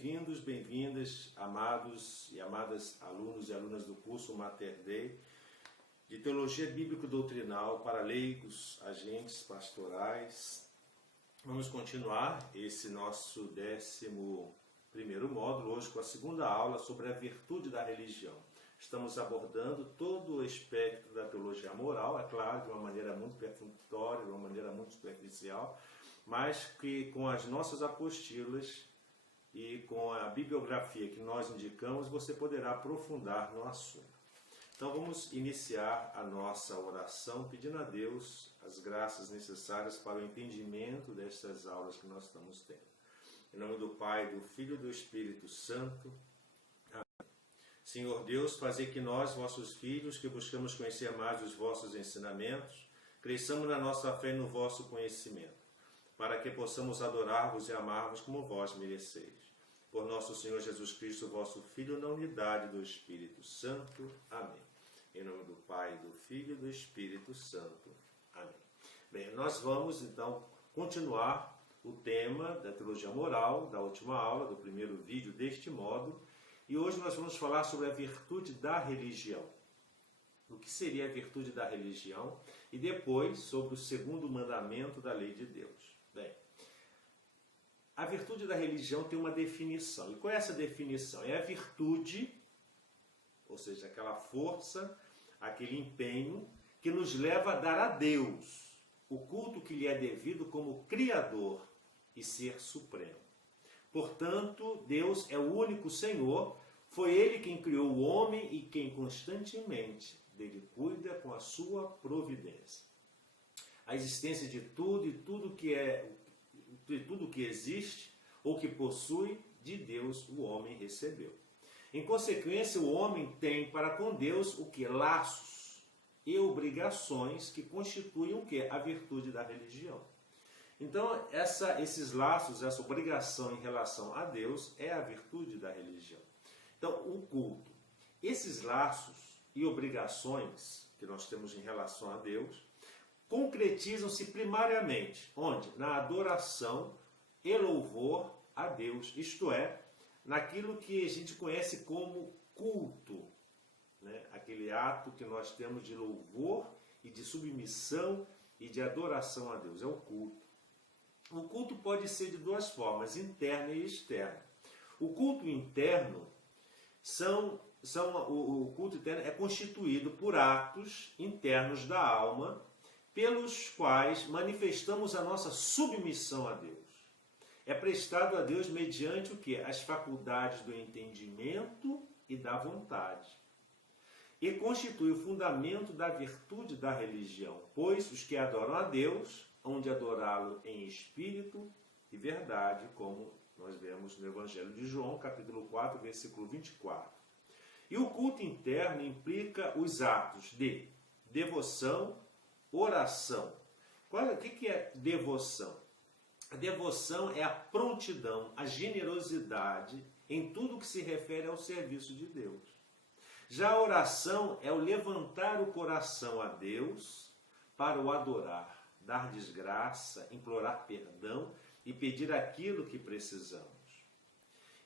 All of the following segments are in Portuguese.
bem-vindos, bem-vindas, amados e amadas alunos e alunas do curso Mater Dei de Teologia Bíblico-Doutrinal para leigos, agentes pastorais. Vamos continuar esse nosso 11º módulo, hoje com a segunda aula sobre a virtude da religião. Estamos abordando todo o aspecto da teologia moral, é claro, de uma maneira muito perfunctória, de uma maneira muito superficial, mas que com as nossas apostilas e com a bibliografia que nós indicamos, você poderá aprofundar no assunto. Então vamos iniciar a nossa oração pedindo a Deus as graças necessárias para o entendimento destas aulas que nós estamos tendo. Em nome do Pai, do Filho e do Espírito Santo. Amém. Senhor Deus, fazei que nós, vossos filhos, que buscamos conhecer mais os vossos ensinamentos, cresçamos na nossa fé e no vosso conhecimento, para que possamos adorar-vos e amar-vos como vós mereceis. Por nosso Senhor Jesus Cristo, vosso Filho, na unidade do Espírito Santo. Amém. Em nome do Pai, do Filho e do Espírito Santo. Amém. Bem, nós vamos então continuar o tema da teologia moral, da última aula, do primeiro vídeo deste módulo, e hoje nós vamos falar sobre a virtude da religião. O que seria a virtude da religião? E depois sobre o segundo mandamento da lei de Deus. Bem, a virtude da religião tem uma definição. E qual é essa definição? É a virtude, ou seja, aquela força, aquele empenho que nos leva a dar a Deus o culto que lhe é devido como Criador e Ser Supremo. Portanto, Deus é o único Senhor, foi Ele quem criou o homem e quem constantemente dele cuida com a sua providência. A existência de tudo e tudo que existe ou que possui, de Deus o homem recebeu. Em consequência, o homem tem para com Deus o que? Laços e obrigações que constituem o que? A virtude da religião. Então, esses laços, essa obrigação em relação a Deus é a virtude da religião. Então, o culto, esses laços e obrigações que nós temos em relação a Deus, concretizam-se primariamente, onde? Na adoração e louvor a Deus, isto é, naquilo que a gente conhece como culto, né? Aquele ato que nós temos de louvor e de submissão e de adoração a Deus, é o culto. O culto pode ser de duas formas, interna e externa. O culto interno o culto interno é constituído por atos internos da alma, pelos quais manifestamos a nossa submissão a Deus. É prestado a Deus mediante o quê? As faculdades do entendimento e da vontade. E constitui o fundamento da virtude da religião, pois os que adoram a Deus hão de adorá-lo em espírito e verdade, como nós vemos no Evangelho de João, capítulo 4, versículo 24. E o culto interno implica os atos de devoção, oração. O que é devoção? A devoção é a prontidão, a generosidade em tudo que se refere ao serviço de Deus. Já a oração é o levantar o coração a Deus para o adorar, dar desgraça, implorar perdão e pedir aquilo que precisamos.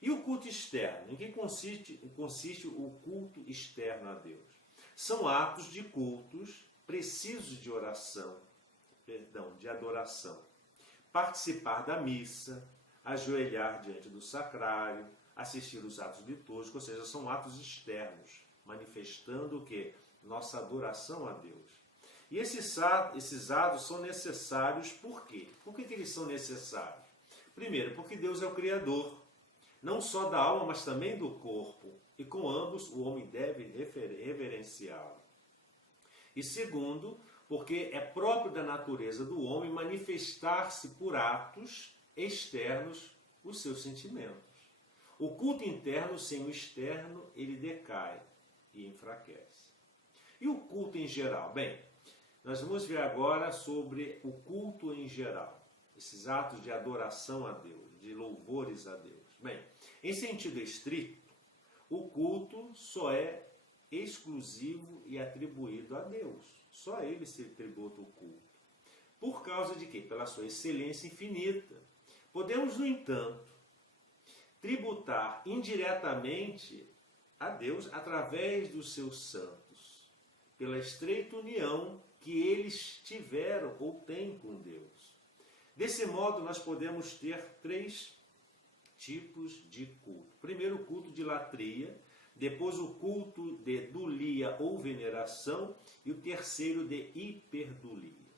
E o culto externo? Em que consiste o culto externo a Deus? São atos de cultos precisos de de adoração. Participar da missa, ajoelhar diante do sacrário, assistir os atos litúrgicos, ou seja, são atos externos, manifestando o quê? Nossa adoração a Deus. E esses atos são necessários por quê? Por que eles são necessários? Primeiro, porque Deus é o Criador, não só da alma, mas também do corpo, e com ambos o homem deve reverenciá-lo. E segundo, porque é próprio da natureza do homem manifestar-se por atos externos os seus sentimentos. O culto interno sem o externo, ele decai e enfraquece. E o culto em geral? Bem, nós vamos ver agora sobre o culto em geral, esses atos de adoração a Deus, de louvores a Deus. Bem, em sentido estrito, o culto só é exclusivo e atribuído a Deus. Só a Ele se tributa o culto. Por causa de quê? Pela sua excelência infinita. Podemos, no entanto, tributar indiretamente a Deus através dos seus santos, pela estreita união que eles tiveram ou têm com Deus. Desse modo, nós podemos ter 3 tipos de culto. Primeiro, o culto de latria, depois o culto de dulia ou veneração e o terceiro de hiperdulia.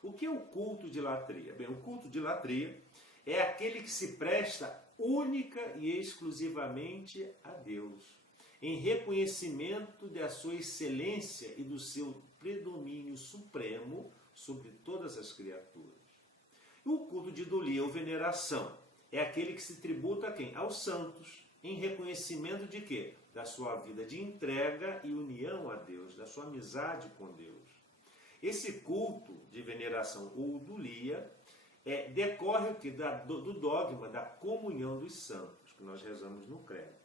O que é o culto de latria? Bem, o culto de latria é aquele que se presta única e exclusivamente a Deus, em reconhecimento da sua excelência e do seu predomínio supremo sobre todas as criaturas. E o culto de dulia ou veneração é aquele que se tributa a quem? Aos santos, em reconhecimento de quê? Da sua vida de entrega e união a Deus, da sua amizade com Deus. Esse culto de veneração ou dulia decorre do dogma da comunhão dos santos, que nós rezamos no credo.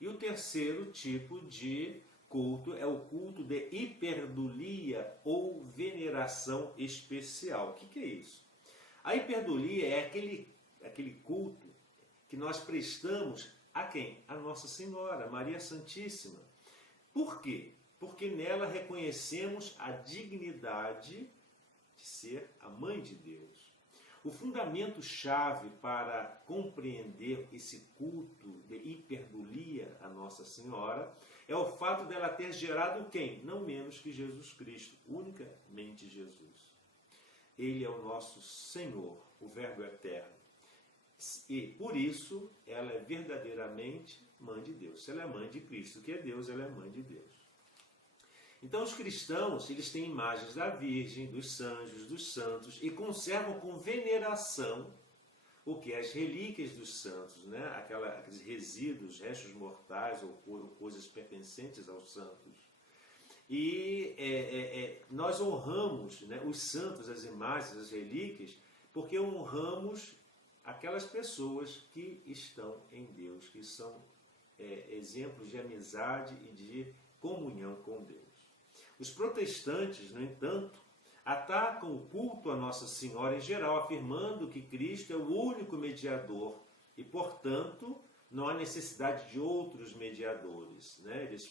E o terceiro tipo de culto é o culto de hiperdulia ou veneração especial. O que é isso? A hiperdulia é aquele culto que nós prestamos a quem? A Nossa Senhora, Maria Santíssima. Por quê? Porque nela reconhecemos a dignidade de ser a Mãe de Deus. O fundamento-chave para compreender esse culto de hiperdulia a Nossa Senhora é o fato dela ter gerado quem? Não menos que Jesus Cristo, unicamente Jesus. Ele é o nosso Senhor, o Verbo eterno. E, por isso, ela é verdadeiramente Mãe de Deus. Se ela é Mãe de Cristo, que é Deus, ela é Mãe de Deus. Então, os cristãos, eles têm imagens da Virgem, dos anjos, dos santos, e conservam com veneração o que? As relíquias dos santos, né? Aqueles resíduos, restos mortais ou coisas pertencentes aos santos. E nós honramos, né, os santos, as imagens, as relíquias, porque honramos aquelas pessoas que estão em Deus, que são exemplos de amizade e de comunhão com Deus. Os protestantes, no entanto, atacam o culto a Nossa Senhora em geral, afirmando que Cristo é o único mediador e, portanto, não há necessidade de outros mediadores, né? Eles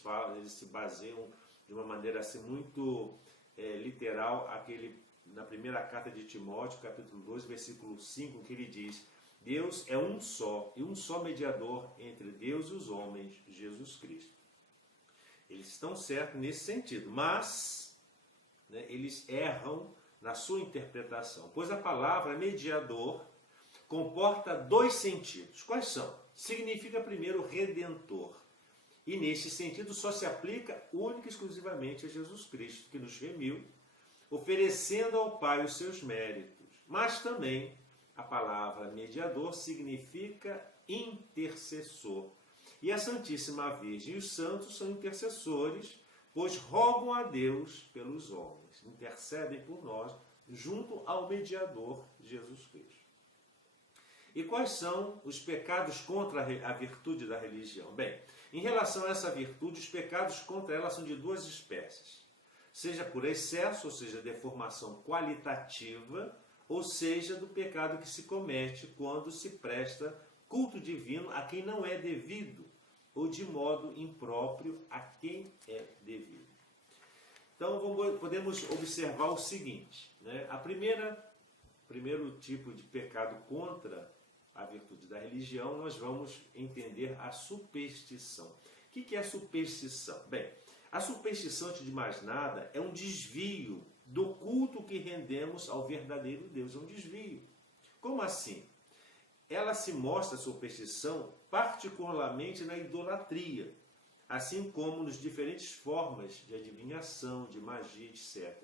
se baseiam de uma maneira assim, muito literal, na primeira carta de Timóteo, capítulo 2, versículo 5, que ele diz: Deus é um só, e um só mediador entre Deus e os homens, Jesus Cristo. Eles estão certos nesse sentido, mas, né, eles erram na sua interpretação, pois a palavra mediador comporta 2 sentidos. Quais são? Significa, primeiro, redentor. E, neste sentido, só se aplica única e exclusivamente a Jesus Cristo, que nos remiu, oferecendo ao Pai os seus méritos. Mas também a palavra mediador significa intercessor. E a Santíssima Virgem e os santos são intercessores, pois rogam a Deus pelos homens, intercedem por nós, junto ao mediador Jesus Cristo. E quais são os pecados contra a virtude da religião? Bem, em relação a essa virtude, os pecados contra ela são de 2 espécies. Seja por excesso, ou seja, deformação qualitativa, ou seja, do pecado que se comete quando se presta culto divino a quem não é devido, ou de modo impróprio a quem é devido. Então, podemos observar o seguinte, né? Primeiro tipo de pecado contra a virtude da religião, nós vamos entender a superstição. O que é a superstição? Bem, a superstição, antes de mais nada, é um desvio do culto que rendemos ao verdadeiro Deus. É um desvio. Como assim? Ela se mostra, a superstição, particularmente na idolatria, assim como nas diferentes formas de adivinhação, de magia, etc.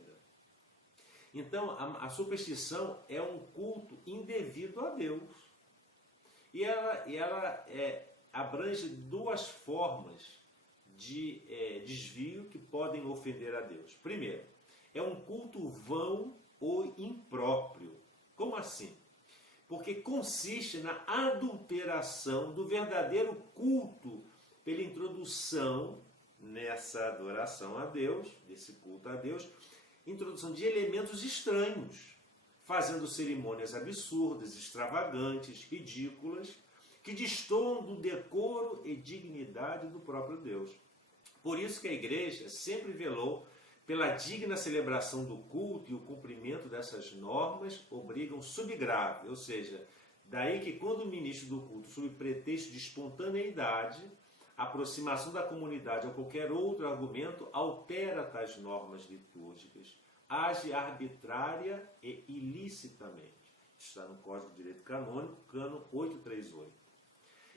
Então, a superstição é um culto indevido a Deus. E ela abrange 2 formas de desvio que podem ofender a Deus. Primeiro, é um culto vão ou impróprio. Como assim? Porque consiste na adulteração do verdadeiro culto pela introdução nessa adoração a Deus, desse culto a Deus, introdução de elementos estranhos, fazendo cerimônias absurdas, extravagantes, ridículas, que destoam do decoro e dignidade do próprio Deus. Por isso que a igreja sempre velou pela digna celebração do culto, e o cumprimento dessas normas obrigam subgrave, ou seja, daí que quando o ministro do culto, sob pretexto de espontaneidade, aproximação da comunidade ou qualquer outro argumento, altera tais normas litúrgicas, age arbitrária e ilicitamente. Está no Código de Direito Canônico, Cano 838.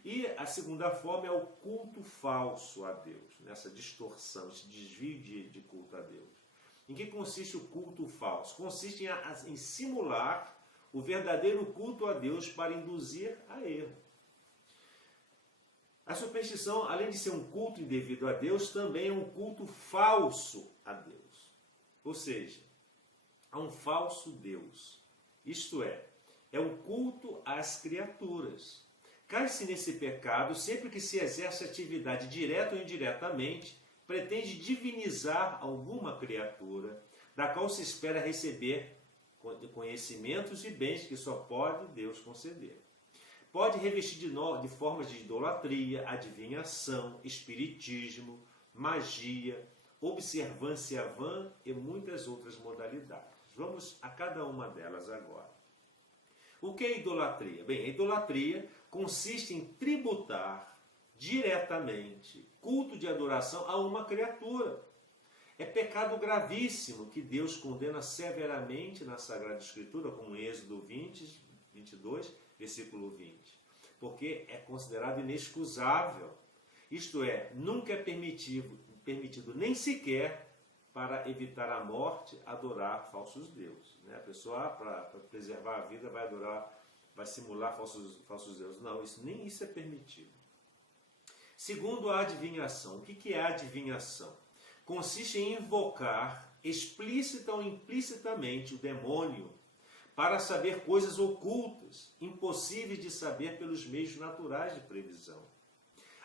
E a segunda forma é o culto falso a Deus, nessa distorção, esse desvio de culto a Deus. Em que consiste o culto falso? Consiste em simular o verdadeiro culto a Deus para induzir a erro. A superstição, além de ser um culto indevido a Deus, também é um culto falso a Deus. Ou seja, há um falso Deus. Isto é um culto às criaturas. Cai-se nesse pecado sempre que se exerce atividade direta ou indiretamente, pretende divinizar alguma criatura, da qual se espera receber conhecimentos e bens que só pode Deus conceder. Pode revestir de formas de idolatria, adivinhação, espiritismo, magia, observância vã e muitas outras modalidades. Vamos a cada uma delas agora. O que é idolatria? Bem, a idolatria consiste em tributar diretamente culto de adoração a uma criatura. É pecado gravíssimo que Deus condena severamente na Sagrada Escritura, como em Êxodo 22, versículo 20. Porque é considerado inexcusável. Isto é, nunca é permitido nem sequer para evitar a morte, adorar falsos deuses. A pessoa, para preservar a vida, vai simular falsos deuses. Não, nem isso é permitido. Segundo, a adivinhação. O que é a adivinhação? Consiste em invocar explícita ou implicitamente o demônio para saber coisas ocultas, impossíveis de saber pelos meios naturais de previsão.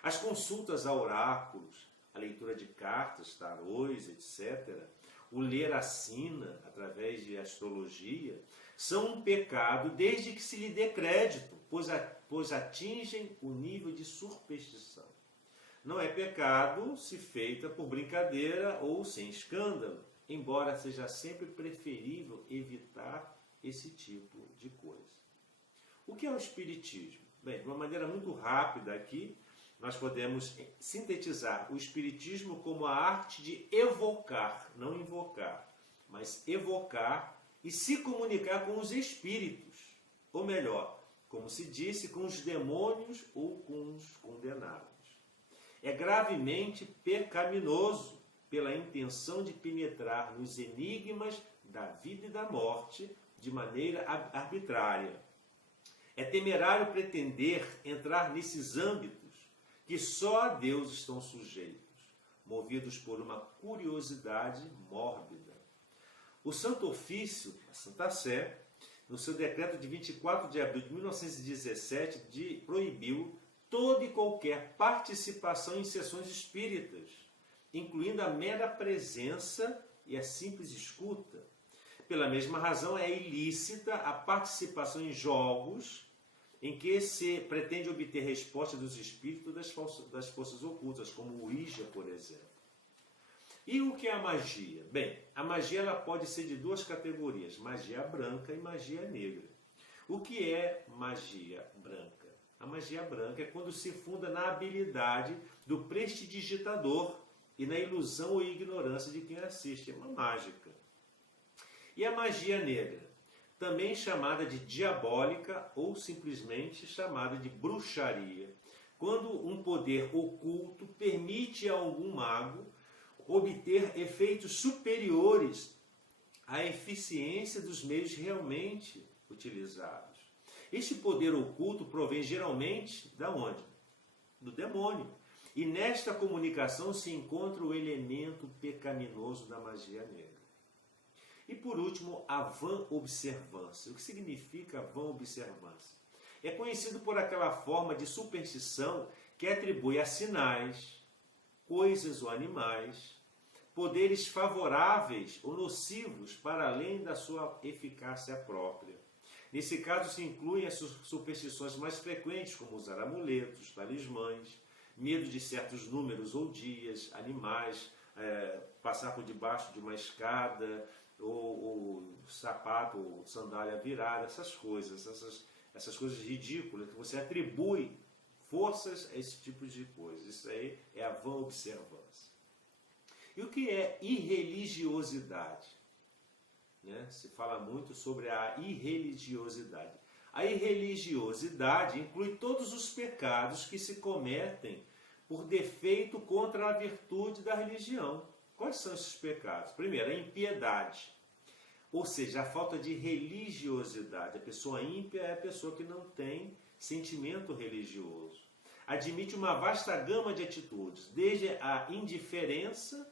As consultas a oráculos, a leitura de cartas, tarôs, etc., o ler a sina através de astrologia, são um pecado desde que se lhe dê crédito, pois atingem o nível de superstição. Não é pecado se feita por brincadeira ou sem escândalo, embora seja sempre preferível evitar esse tipo de coisa. O que é o espiritismo? Bem, de uma maneira muito rápida aqui, nós podemos sintetizar o espiritismo como a arte de evocar, não invocar, mas evocar e se comunicar com os espíritos, ou melhor, como se disse, com os demônios ou com os condenados. É gravemente pecaminoso pela intenção de penetrar nos enigmas da vida e da morte de maneira arbitrária. É temerário pretender entrar nesses âmbitos que só a Deus estão sujeitos, movidos por uma curiosidade mórbida. O Santo Ofício, a Santa Sé, no seu decreto de 24 de abril de 1917, proibiu toda e qualquer participação em sessões espíritas, incluindo a mera presença e a simples escuta. Pela mesma razão, é ilícita a participação em jogos em que se pretende obter resposta dos espíritos das forças ocultas, como o Ouija, por exemplo. E o que é a magia? Bem, a magia ela pode ser de duas categorias, magia branca e magia negra. O que é magia branca? A magia branca é quando se funda na habilidade do prestidigitador e na ilusão ou ignorância de quem assiste. É uma mágica. E a magia negra? Também chamada de diabólica ou simplesmente chamada de bruxaria, quando um poder oculto permite a algum mago obter efeitos superiores à eficiência dos meios realmente utilizados. Este poder oculto provém geralmente da onde? Do demônio. E nesta comunicação se encontra o elemento pecaminoso da magia negra. E por último, a vã observância. O que significa vã observância? É conhecido por aquela forma de superstição que atribui a sinais, coisas ou animais, poderes favoráveis ou nocivos para além da sua eficácia própria. Nesse caso se incluem as superstições mais frequentes, como usar amuletos, talismãs, medo de certos números ou dias, animais, passar por debaixo de uma escada, ou sapato, ou sandália virada, essas coisas ridículas que você atribui forças a esse tipo de coisa. Isso aí é a vã observância. E o que é irreligiosidade? Né? Se fala muito sobre a irreligiosidade. A irreligiosidade inclui todos os pecados que se cometem por defeito contra a virtude da religião. Quais são esses pecados? Primeiro, a impiedade, ou seja, a falta de religiosidade. A pessoa ímpia é a pessoa que não tem sentimento religioso. Admite uma vasta gama de atitudes, desde a indiferença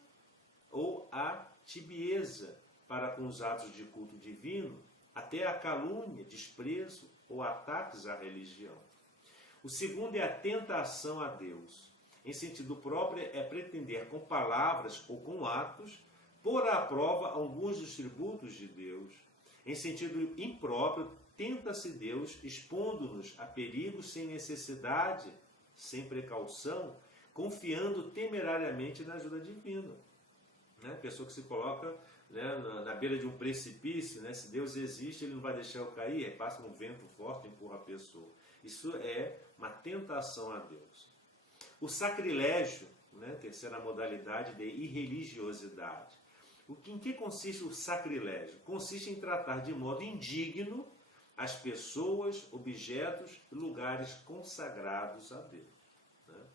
ou a tibieza para com os atos de culto divino, até a calúnia, desprezo ou ataques à religião. O segundo é a tentação a Deus. Em sentido próprio, é pretender com palavras ou com atos pôr à prova alguns dos tributos de Deus. Em sentido impróprio, tenta-se Deus, expondo-nos a perigos sem necessidade, sem precaução, confiando temerariamente na ajuda divina. Né? Pessoa que se coloca, né, na beira de um precipício, né? Se Deus existe, Ele não vai deixar eu cair, aí passa um vento forte e empurra a pessoa. Isso é uma tentação a Deus. O sacrilégio, né, terceira modalidade de irreligiosidade. Em que consiste o sacrilégio? Consiste em tratar de modo indigno as pessoas, objetos e lugares consagrados a Deus. Né?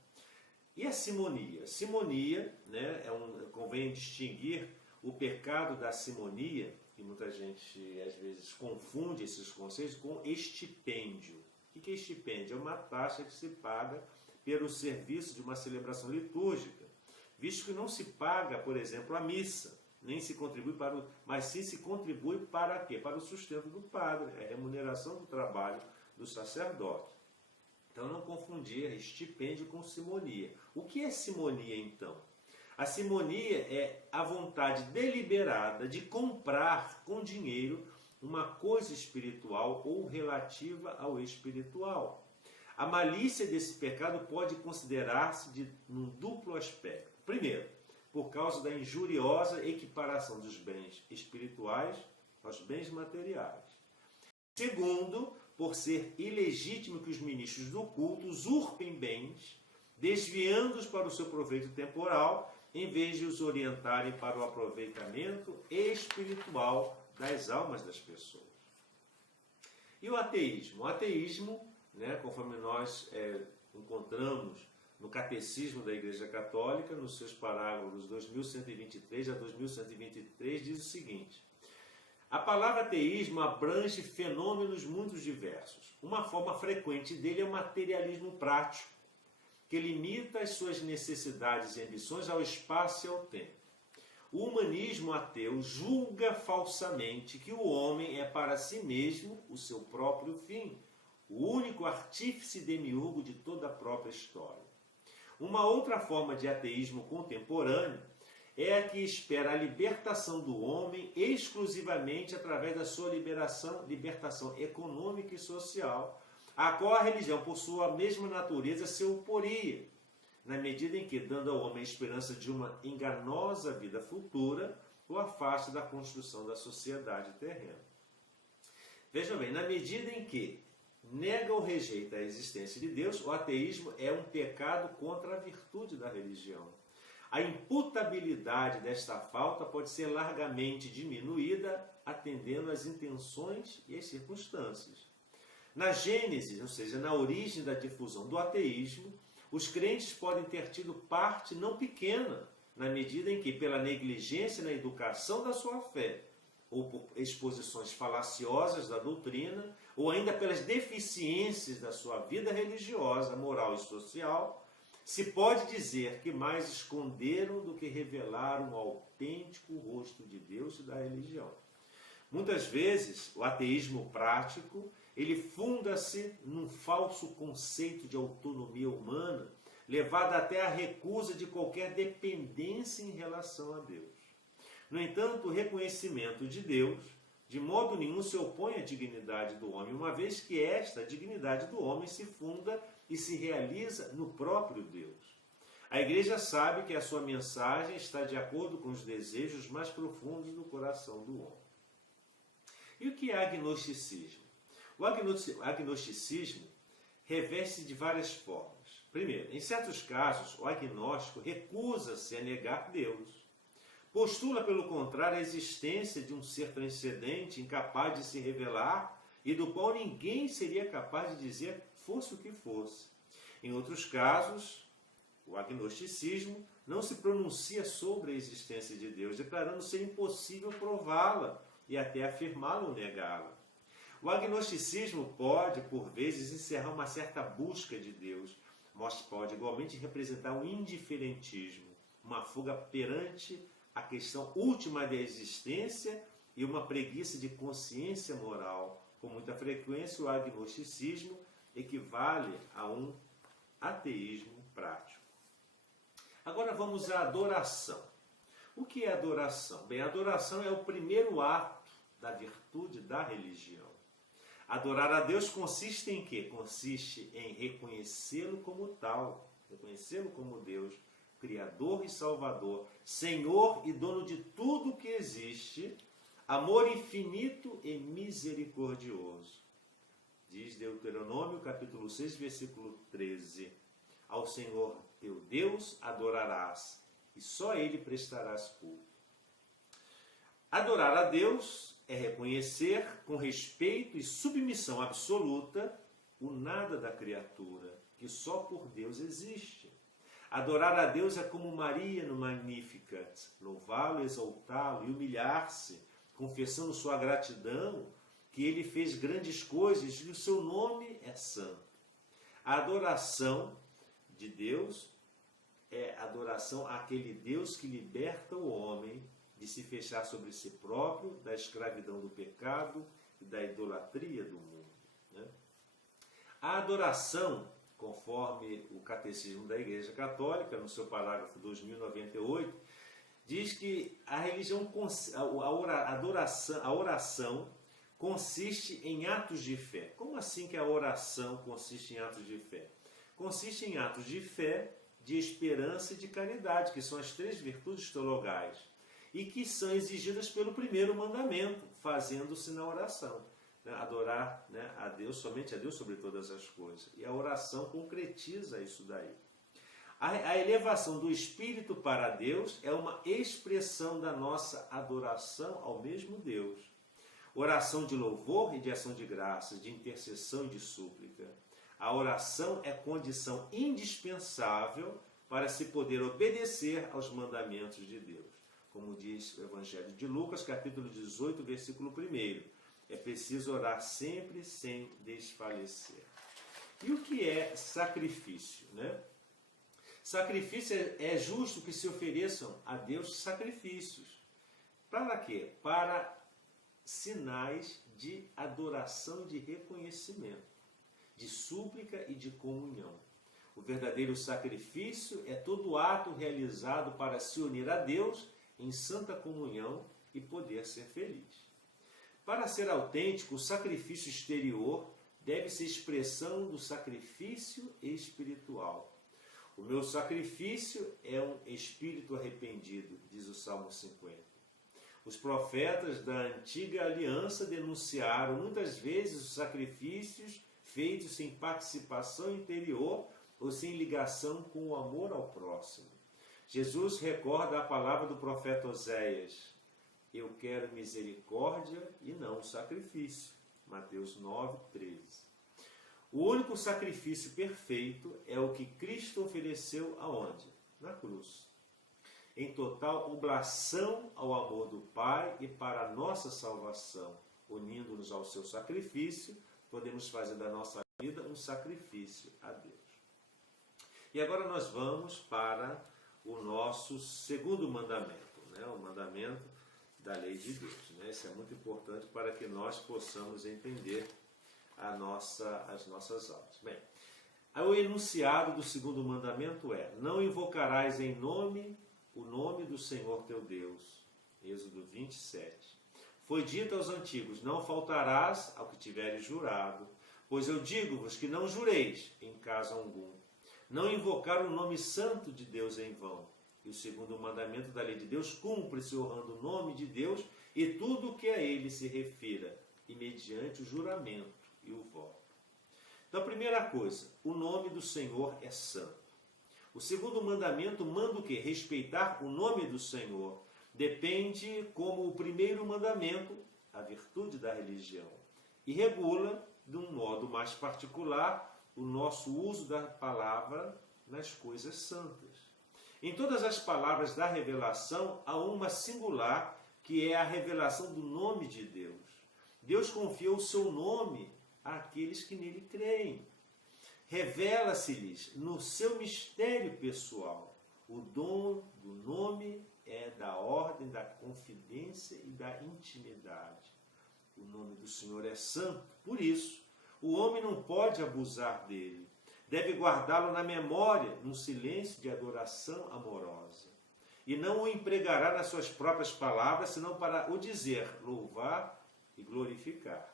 E a simonia? Simonia, né, convém distinguir o pecado da simonia, que muita gente às vezes confunde esses conceitos, com estipêndio. O que é estipêndio? É uma taxa que se paga pelo serviço de uma celebração litúrgica, visto que não se paga, por exemplo, a missa, nem se contribui mas sim se contribui para quê? Para o sustento do padre, a remuneração do trabalho do sacerdote. Então não confundir estipêndio com simonia. O que é simonia então? A simonia é a vontade deliberada de comprar com dinheiro uma coisa espiritual ou relativa ao espiritual. A malícia desse pecado pode considerar-se num duplo aspecto. Primeiro, por causa da injuriosa equiparação dos bens espirituais aos bens materiais. Segundo, por ser ilegítimo que os ministros do culto usurpem bens, desviando-os para o seu proveito temporal, em vez de os orientarem para o aproveitamento espiritual das almas das pessoas. E o ateísmo? O ateísmo, né, conforme nós encontramos no Catecismo da Igreja Católica, nos seus parágrafos 2123 a 2123, diz o seguinte: a palavra ateísmo abrange fenômenos muito diversos. Uma forma frequente dele é o materialismo prático, que limita as suas necessidades e ambições ao espaço e ao tempo. O humanismo ateu julga falsamente que o homem é para si mesmo o seu próprio fim, o único artífice demiurgo de toda a própria história. Uma outra forma de ateísmo contemporâneo é a que espera a libertação do homem exclusivamente através da sua libertação econômica e social, a qual a religião, por sua mesma natureza, se oporia, na medida em que, dando ao homem a esperança de uma enganosa vida futura, o afasta da construção da sociedade terrena. Vejam bem, na medida em que nega ou rejeita a existência de Deus, o ateísmo é um pecado contra a virtude da religião. A imputabilidade desta falta pode ser largamente diminuída atendendo às intenções e às circunstâncias. Na gênese, ou seja, na origem da difusão do ateísmo, os crentes podem ter tido parte não pequena, na medida em que, pela negligência na educação da sua fé, ou por exposições falaciosas da doutrina, ou ainda pelas deficiências da sua vida religiosa, moral e social, se pode dizer que mais esconderam do que revelaram o autêntico rosto de Deus e da religião. Muitas vezes, o ateísmo prático, ele funda-se num falso conceito de autonomia humana, levada até a recusa de qualquer dependência em relação a Deus. No entanto, o reconhecimento de Deus, de modo nenhum se opõe à dignidade do homem, uma vez que esta dignidade do homem se funda e se realiza no próprio Deus. A Igreja sabe que a sua mensagem está de acordo com os desejos mais profundos do coração do homem. E o que é agnosticismo? O agnosticismo reveste de várias formas. Primeiro, em certos casos, o agnóstico recusa-se a negar Deus. Postula, pelo contrário, a existência de um ser transcendente, incapaz de se revelar e do qual ninguém seria capaz de dizer fosse o que fosse. Em outros casos, o agnosticismo não se pronuncia sobre a existência de Deus, declarando ser impossível prová-la e até afirmá-la ou negá-la. O agnosticismo pode, por vezes, encerrar uma certa busca de Deus, mas pode igualmente representar um indiferentismo, uma fuga perante a questão última da existência e uma preguiça de consciência moral. Com muita frequência, o agnosticismo equivale a um ateísmo prático. Agora vamos à adoração. O que é adoração? Bem, a adoração é o primeiro ato da virtude da religião. Adorar a Deus consiste em quê? Consiste em reconhecê-lo como tal, reconhecê-lo como Deus, Criador e Salvador, Senhor e dono de tudo que existe, amor infinito e misericordioso. Diz Deuteronômio, capítulo 6, versículo 13. Ao Senhor teu Deus adorarás, e só a Ele prestarás culto. Adorar a Deus é reconhecer com respeito e submissão absoluta o nada da criatura, que só por Deus existe. Adorar a Deus é como Maria no Magnificat, louvá-lo, exaltá-lo e humilhar-se, confessando sua gratidão, que ele fez grandes coisas e o seu nome é santo. A adoração de Deus é adoração àquele Deus que liberta o homem de se fechar sobre si próprio, da escravidão do pecado e da idolatria do mundo. Né? A adoração, conforme o Catecismo da Igreja Católica, no seu parágrafo 2098, diz que a religião, a oração consiste em atos de fé. Como assim que a oração consiste em atos de fé? Consiste em atos de fé, de esperança e de caridade, que são as três virtudes teologais, e que são exigidas pelo primeiro mandamento, fazendo-se na oração. Adorar, a Deus, somente a Deus sobre todas as coisas. E a oração concretiza isso daí. A elevação do Espírito para Deus é uma expressão da nossa adoração ao mesmo Deus. Oração de louvor e de ação de graças, de intercessão e de súplica. A oração é condição indispensável para se poder obedecer aos mandamentos de Deus. Como diz o Evangelho de Lucas, capítulo 18, versículo 1. É preciso orar sempre sem desfalecer. E o que é sacrifício? Sacrifício é justo que se ofereçam a Deus sacrifícios. Para quê? Para sinais de adoração e de reconhecimento, de súplica e de comunhão. O verdadeiro sacrifício é todo ato realizado para se unir a Deus em santa comunhão e poder ser feliz. Para ser autêntico, o sacrifício exterior deve ser expressão do sacrifício espiritual. O meu sacrifício é um espírito arrependido, diz o Salmo 50. Os profetas da antiga aliança denunciaram muitas vezes os sacrifícios feitos sem participação interior ou sem ligação com o amor ao próximo. Jesus recorda a palavra do profeta Oséias: eu quero misericórdia e não sacrifício. Mateus 9, 13. O único sacrifício perfeito é o que Cristo ofereceu aonde? Na cruz. Em total oblação ao amor do Pai e para a nossa salvação, unindo-nos ao seu sacrifício, podemos fazer da nossa vida um sacrifício a Deus. E agora nós vamos para o nosso segundo mandamento, o mandamento da lei de Deus. Isso é muito importante para que nós possamos entender as nossas aulas. Bem, o enunciado do segundo mandamento é: não invocarás o nome do Senhor teu Deus. Êxodo 27. foi dito aos antigos: não faltarás ao que tiveres jurado, pois eu digo-vos que não jureis em caso algum. Não invocar o nome santo de Deus em vão. E o segundo mandamento da lei de Deus cumpre-se honrando o nome de Deus e tudo o que a ele se refira, e mediante o juramento e o voto. Então, a primeira coisa, o nome do Senhor é santo. O segundo mandamento manda o quê? Respeitar o nome do Senhor. Depende, como o primeiro mandamento, a virtude da religião. E regula, de um modo mais particular, o nosso uso da palavra nas coisas santas. Em todas as palavras da revelação, há uma singular, que é a revelação do nome de Deus. Deus confiou o seu nome àqueles que nele creem. Revela-se-lhes no seu mistério pessoal. O dom do nome é da ordem da confidência e da intimidade. O nome do Senhor é santo, por isso, o homem não pode abusar dele. Deve guardá-lo na memória, num silêncio de adoração amorosa. E não o empregará nas suas próprias palavras, senão para o dizer, louvar e glorificar.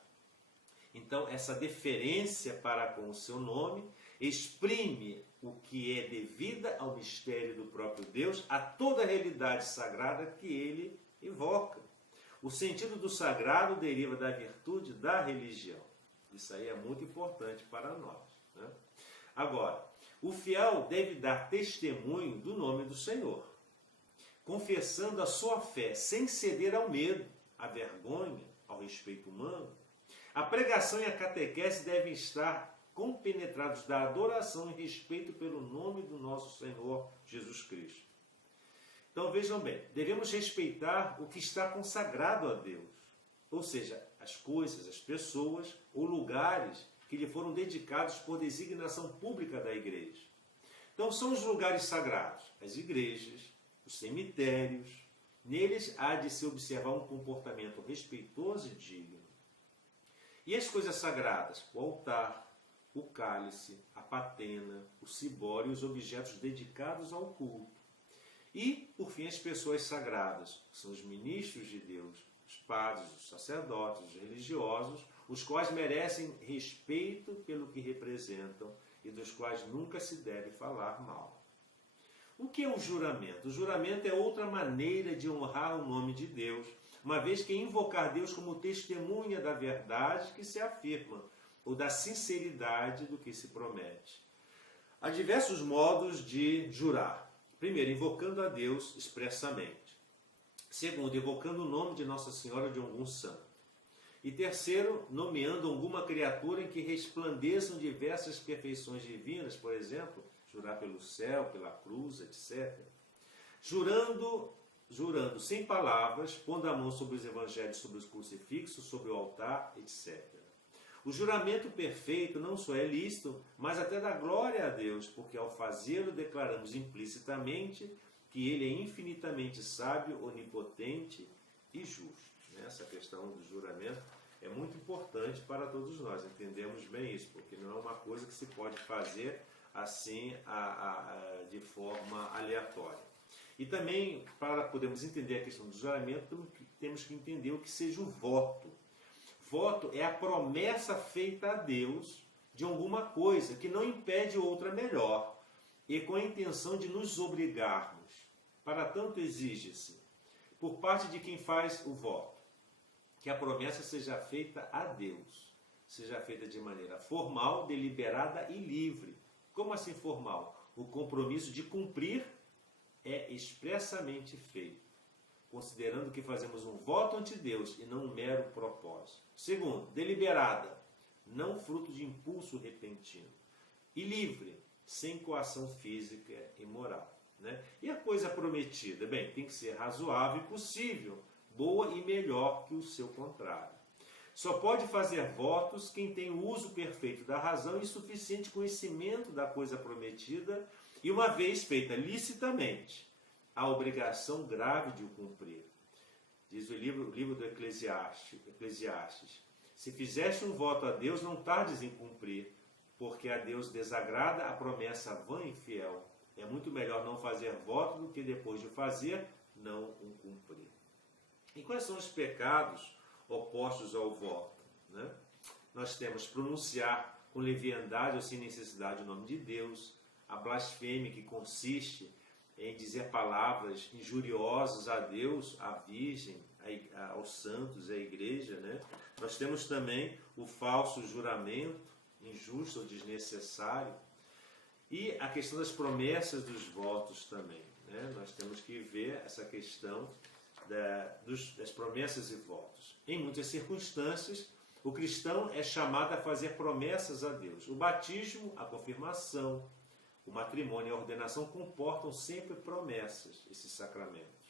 Então, essa deferência para com o seu nome exprime o que é devida ao mistério do próprio Deus, a toda a realidade sagrada que ele invoca. O sentido do sagrado deriva da virtude da religião. Isso aí é muito importante para nós, né? Agora, o fiel deve dar testemunho do nome do Senhor, confessando a sua fé sem ceder ao medo, à vergonha, ao respeito humano. A pregação e a catequese devem estar compenetrados da adoração e respeito pelo nome do nosso Senhor Jesus Cristo. Então vejam bem, devemos respeitar o que está consagrado a Deus, ou seja, as coisas, as pessoas ou lugares que lhe foram dedicados por designação pública da igreja. Então são os lugares sagrados, as igrejas, os cemitérios. Neles há de se observar um comportamento respeitoso e digno. E as coisas sagradas, o altar, o cálice, a patena, o cibório e os objetos dedicados ao culto. E, por fim, as pessoas sagradas, que são os ministros de Deus, os padres, os sacerdotes, os religiosos, os quais merecem respeito pelo que representam e dos quais nunca se deve falar mal. O que é o juramento? O juramento é outra maneira de honrar o nome de Deus, uma vez que invocar Deus como testemunha da verdade que se afirma, ou da sinceridade do que se promete. Há diversos modos de jurar. Primeiro, invocando a Deus expressamente. Segundo, evocando o nome de Nossa Senhora ou de algum santo. E terceiro, nomeando alguma criatura em que resplandeçam diversas perfeições divinas, por exemplo, jurar pelo céu, pela cruz, etc. Jurando sem palavras, pondo a mão sobre os evangelhos, sobre os crucifixos, sobre o altar, etc. O juramento perfeito não só é lícito, mas até dá glória a Deus, porque ao fazê-lo declaramos implicitamente que ele é infinitamente sábio, onipotente e justo. Essa questão do juramento é muito importante para todos nós, entendemos bem isso, porque não é uma coisa que se pode fazer assim de forma aleatória. E também, para podermos entender a questão do juramento, temos que entender o que seja o voto. Voto é a promessa feita a Deus de alguma coisa que não impede outra melhor e com a intenção de nos obrigarmos. Para tanto exige-se, por parte de quem faz o voto, que a promessa seja feita a Deus, seja feita de maneira formal, deliberada e livre. Como assim formal? O compromisso de cumprir é expressamente feito, considerando que fazemos um voto ante Deus e não um mero propósito. Segundo, deliberada, não fruto de impulso repentino. E livre, sem coação física e moral. Né? E a coisa prometida? Bem, tem que ser razoável e possível, boa e melhor que o seu contrário. Só pode fazer votos quem tem o uso perfeito da razão e suficiente conhecimento da coisa prometida e, uma vez feita licitamente, a obrigação grave de o cumprir. Diz o livro do Eclesiastes: se fizeste um voto a Deus, não tardes em cumprir, porque a Deus desagrada a promessa vã e fiel. É muito melhor não fazer voto do que depois de fazer, não o cumprir. E quais são os pecados opostos ao voto, né? Nós temos pronunciar com leviandade ou sem necessidade o nome de Deus, a blasfêmia, que consiste em dizer palavras injuriosas a Deus, à Virgem, aos santos, à igreja, né? Nós temos também o falso juramento, injusto ou desnecessário, e a questão das promessas dos votos também, né? Nós temos que ver essa questão das promessas e votos. Em muitas circunstâncias, o cristão é chamado a fazer promessas a Deus. O batismo, a confirmação, o matrimônio e a ordenação comportam sempre promessas, esses sacramentos.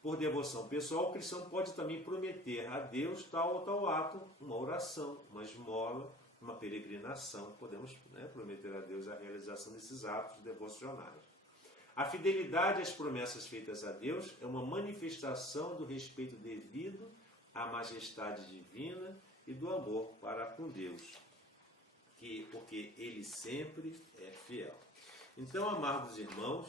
Por devoção pessoal, o cristão pode também prometer a Deus tal ou tal ato, uma oração, uma esmola, uma peregrinação. Podemos, né, prometer a Deus a realização desses atos devocionais. A fidelidade às promessas feitas a Deus é uma manifestação do respeito devido à majestade divina e do amor para com Deus, porque Ele sempre é fiel. Então, amados irmãos,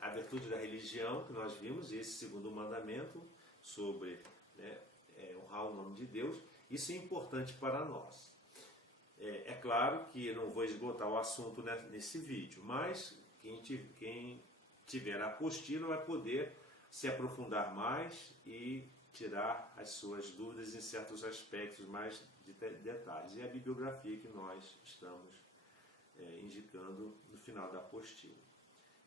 a virtude da religião que nós vimos, esse segundo mandamento sobre, né, honrar o nome de Deus, isso é importante para nós. É claro que eu não vou esgotar o assunto nesse vídeo, mas quem tiver a apostila vai poder se aprofundar mais e tirar as suas dúvidas em certos aspectos mais de detalhes. E a bibliografia que nós estamos indicando no final da apostila.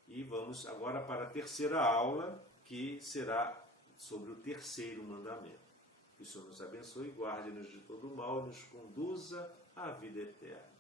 E vamos agora para a terceira aula, que será sobre o terceiro mandamento. Que o Senhor nos abençoe, guarde-nos de todo mal e nos conduza à vida eterna.